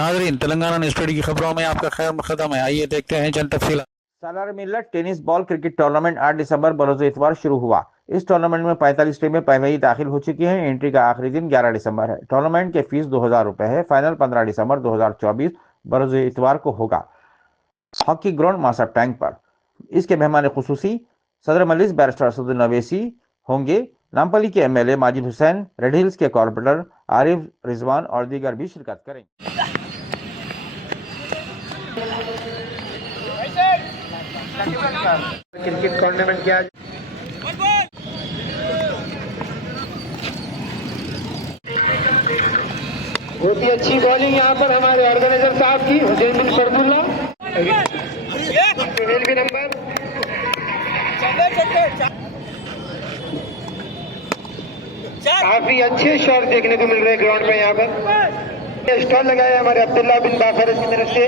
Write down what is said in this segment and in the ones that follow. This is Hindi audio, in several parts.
नाजरीन, तेलंगाना न्यूज़ टुडे की खबरों में आपका खैर मकदम है। आइए देखते हैं चंद तफसीलात। सालार मिल्लत टेनिस बॉल क्रिकेट टूर्नामेंट 8 दिसंबर बरोज इतवार शुरू हुआ। इस टूर्नामेंट में 45 टीमें पहले ही दाखिल हो चुकी हैं। एंट्री का आखिरी दिन 11 दिसंबर है। टूर्नामेंट की फीस 2000 रुपए है। फाइनल 15 दिसंबर 2024 बरोज इतवार को होगा, हॉकी ग्राउंड मासा टैंक पर। इसके मेहमान खुसूसी सदर मजलिस बैरिस्टर असदुद्दीन अवैसी होंगे। नामपल्ली के MLA Majid Hussain, red hills के कॉर्पोरेटर आरिफ रिजवान और दीगर भी शिरकत करेंगे। क्रिकेट टूर्नामेंट की आज बहुत ही अच्छी बॉलिंग यहाँ पर हमारे ऑर्गेनाइजर साहब की, हुसैन बिन फरदुल्ला, रेलवे नंबर काफी अच्छे शॉट देखने को मिल रहे हैं ग्राउंड में। यहाँ पर स्टॉल लगाया हमारे अब्दुल्ला बिन बाफरस की तरफ से।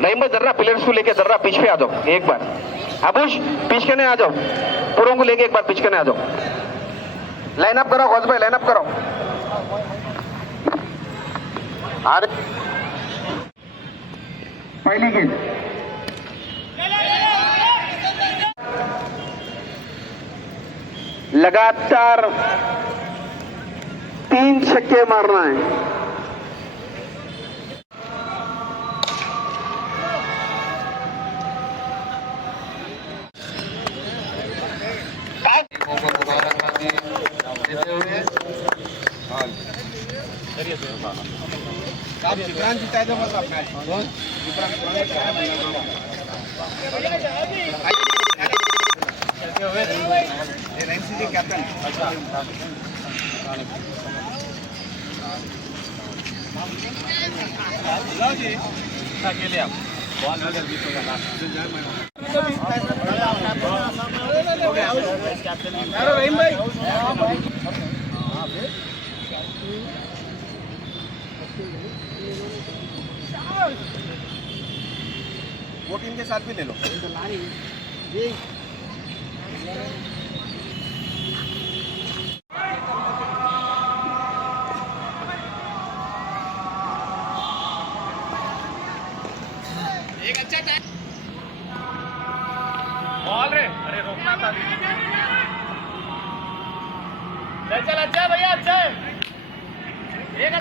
नहीं मैं जर्रा प्लेयर्स को लेके जर्रा पिच पे आ जाओ एक बार। अबुश पिच करने आ जाओ, पूरों को लेके एक बार पिच करने आ जाओ। लाइन अप करो गौस भाई, लाइन अप करो। अरे पहली गेंद लगातार 3 छक्के मारना है। वो टीम के साथ भी ले लो। एक अच्छा बॉल रे, अरे रोकना था। चल अच्छा भैया, अच्छा एक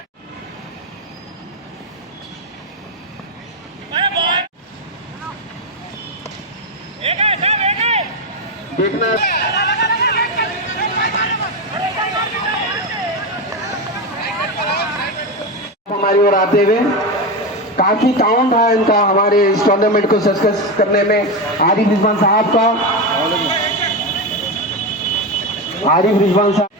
देखना हमारी ओर आते हुए काफी ताउन रहा इनका हमारे इस टूर्नामेंट को सक्सेस करने में। आरिफ रिजवान साहब का, आरिफ रिजवान साहब